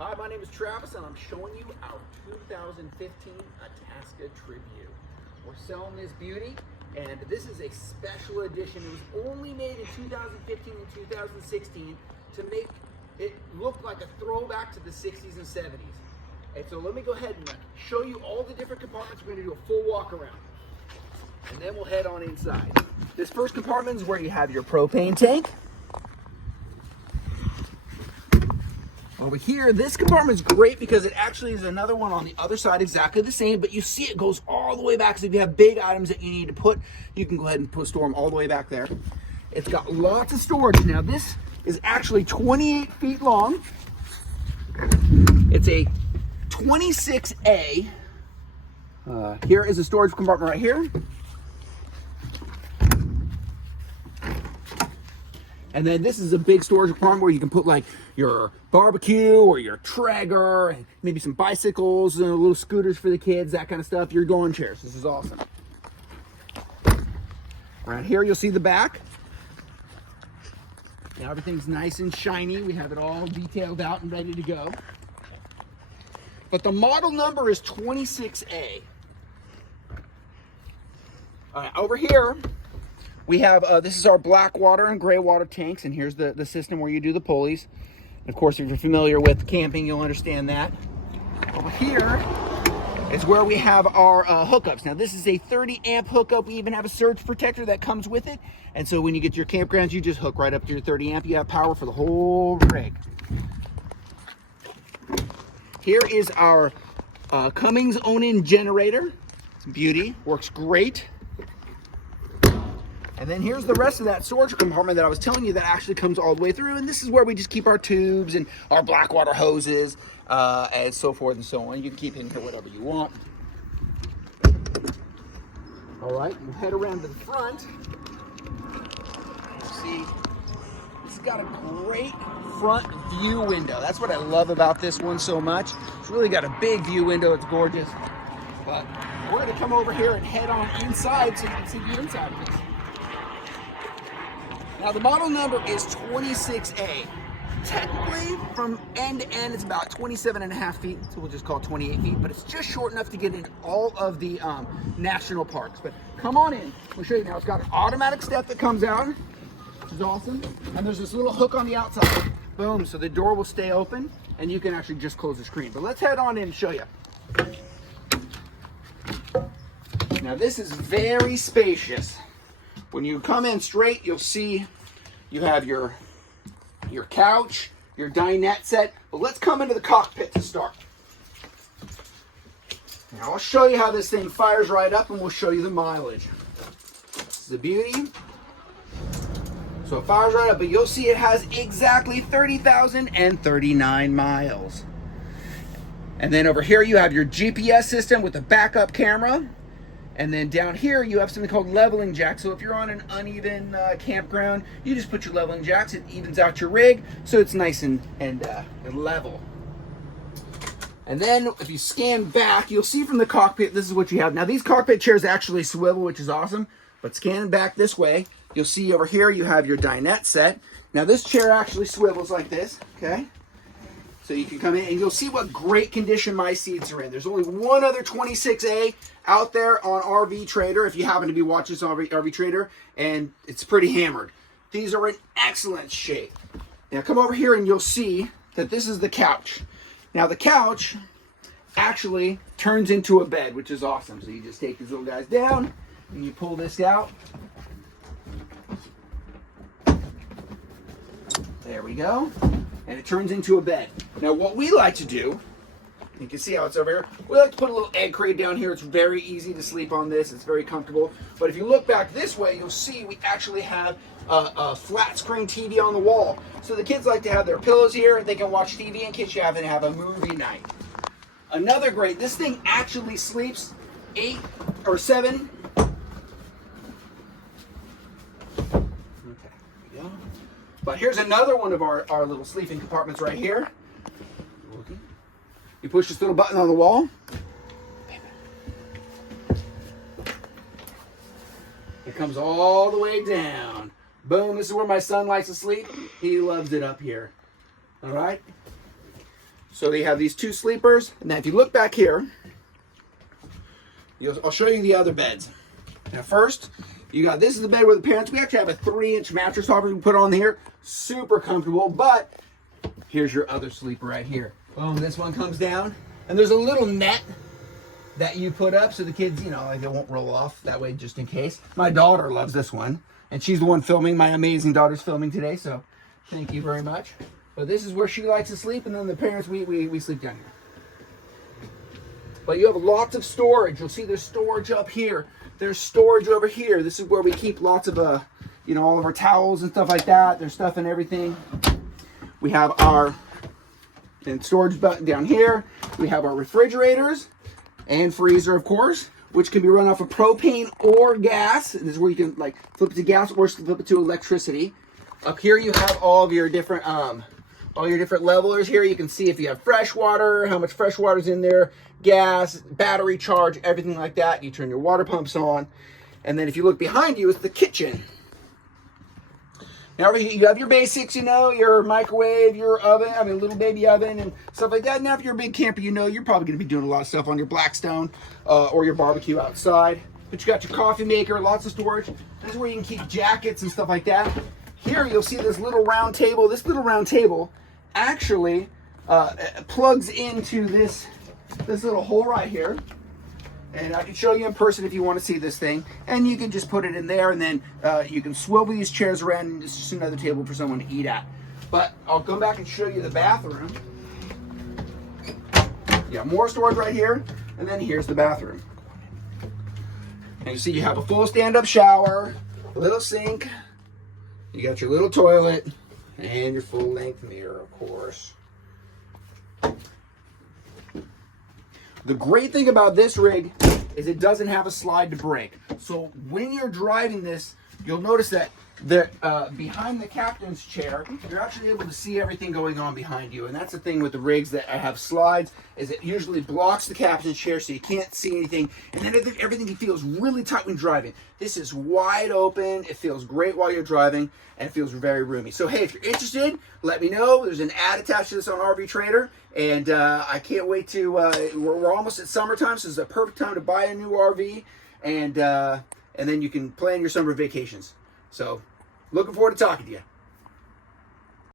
Hi, my name is Travis and I'm showing you our 2015 Itasca Tribute. We're selling this beauty and this is a special edition. It was only made in 2015 and 2016 to make it look like a throwback to the 60s and 70s. And so let me go ahead and show you all the different compartments. We're going to do a full walk around and then we'll head on inside. This first compartment is where you have your propane tank. Over here, this compartment is great because it actually is another one on the other side, exactly the same, but you see it goes all the way back. So if you have big items that you need to put, you can go ahead and store them all the way back there. It's got lots of storage. Now this is actually 28 feet long. It's a 26A. Here is a storage compartment right here. And then this is a big storage compartment where you can put like your barbecue or your Traeger, and maybe some bicycles, and little scooters for the kids, that kind of stuff. Your lawn chairs. This is awesome. Right here you'll see the back. Now everything's nice and shiny. We have it all detailed out and ready to go. But the model number is 26A. All right, over here we have, this is our black water and gray water tanks, and here's the system where you do the pulleys. And of course, if you're familiar with camping, you'll understand that. Over here is where we have our hookups. Now, this is a 30 amp hookup. We even have a surge protector that comes with it. And so when you get to your campgrounds, you just hook right up to your 30 amp. You have power for the whole rig. Here is our Cummins Onan generator. It's a beauty, works great. And then here's the rest of that storage compartment that I was telling you that actually comes all the way through. And this is where we just keep our tubes and our black water hoses and so forth and so on. You can keep in here whatever you want. All right, we'll head around to the front. See, it's got a great front view window. That's what I love about this one so much. It's really got a big view window. It's gorgeous. But we're going to come over here and head on inside so you can see the inside of this. Now the model number is 26A. Technically, from end to end, it's about 27.5 feet, so we'll just call it 28 feet, but it's just short enough to get in all of the national parks. But come on in, we'll show you now. It's got an automatic step that comes out, which is awesome, and there's this little hook on the outside. Boom, so the door will stay open, and you can actually just close the screen. But let's head on in and show you. Now this is very spacious. When you come in straight, you'll see you have your couch, your dinette set. But let's come into the cockpit to start. Now I'll show you how this thing fires right up and we'll show you the mileage. This is a beauty. So it fires right up, but you'll see it has exactly 30,039 miles. And then over here you have your GPS system with a backup camera. And then down here, you have something called leveling jacks. So if you're on an uneven campground, you just put your leveling jacks. It evens out your rig, so it's nice and level. And then if you scan back, you'll see from the cockpit, this is what you have. Now, these cockpit chairs actually swivel, which is awesome. But scanning back this way, you'll see over here, you have your dinette set. Now, this chair actually swivels like this, okay? So you can come in and you'll see what great condition my seats are in. There's only one other 26A out there on RV Trader, if you happen to be watching this on RV Trader, and it's pretty hammered. These are in excellent shape. Now come over here and you'll see that this is the couch. Now the couch actually turns into a bed, which is awesome. So you just take these little guys down and you pull this out. There we go. And it turns into a bed. Now what we like to do, you can see how it's over here, we like to put a little egg crate down here. It's very easy to sleep on this. It's very comfortable. But if you look back this way, you'll see we actually have a flat screen TV on the wall. So the kids like to have their pillows here. They can watch TV in case you happen to have a movie night. Another great, this thing actually sleeps 8 or 7. But here's another one of our little sleeping compartments right here. You push this little button on the wall. It comes all the way down. Boom, this is where my son likes to sleep. He loves it up here. All right? So they have these 2 sleepers, and then if you look back here, I'll show you the other beds. Now first, you got, this is the bed with the parents. We actually have a 3-inch mattress topper we can put on here. Super comfortable, but here's your other sleeper right here. Boom, this one comes down, and there's a little net that you put up so the kids, you know, like, they won't roll off that way, just in case. My daughter loves this one, and she's the one filming. My amazing daughter's filming today, so thank you very much. But this is where she likes to sleep, and then the parents, we sleep down here. But you have lots of storage. You'll see there's storage up here. There's storage over here. This is where we keep lots of, you know, all of our towels and stuff like that. There's stuff and everything. We have our storage button down here. We have our refrigerators and freezer, of course, which can be run off of propane or gas. This is where you can like flip it to gas or flip it to electricity. Up here you have all of your different levelers here. You can see if you have fresh water, how much fresh water's in there, gas, battery charge, everything like that. You turn your water pumps on. And then if you look behind you, it's the kitchen. Now you have your basics, you know, your microwave, your oven, I mean, little baby oven and stuff like that. Now if you're a big camper, you know, you're probably going to be doing a lot of stuff on your Blackstone or your barbecue outside. But you got your coffee maker, lots of storage. This is where you can keep jackets and stuff like that. Here you'll see this little round table. This little round table actually plugs into this little hole right here. And I can show you in person if you want to see this thing. And you can just put it in there, and then you can swivel these chairs around, and it's just another table for someone to eat at. But I'll come back and show you the bathroom. Yeah, more storage right here, and then here's the bathroom. And you see you have a full stand-up shower, a little sink, you got your little toilet, and your full-length mirror, of course. The great thing about this rig is it doesn't have a slide to brake. So when you're driving this, you'll notice that behind the captain's chair, you're actually able to see everything going on behind you. And that's the thing with the rigs that have slides, is it usually blocks the captain's chair so you can't see anything. And then everything feels really tight when driving. This is wide open. It feels great while you're driving, and it feels very roomy. So hey, if you're interested, let me know. There's an ad attached to this on RV Trader. And I can't wait to, we're almost at summertime, so this is a perfect time to buy a new RV. And then you can plan your summer vacations. So, looking forward to talking to you.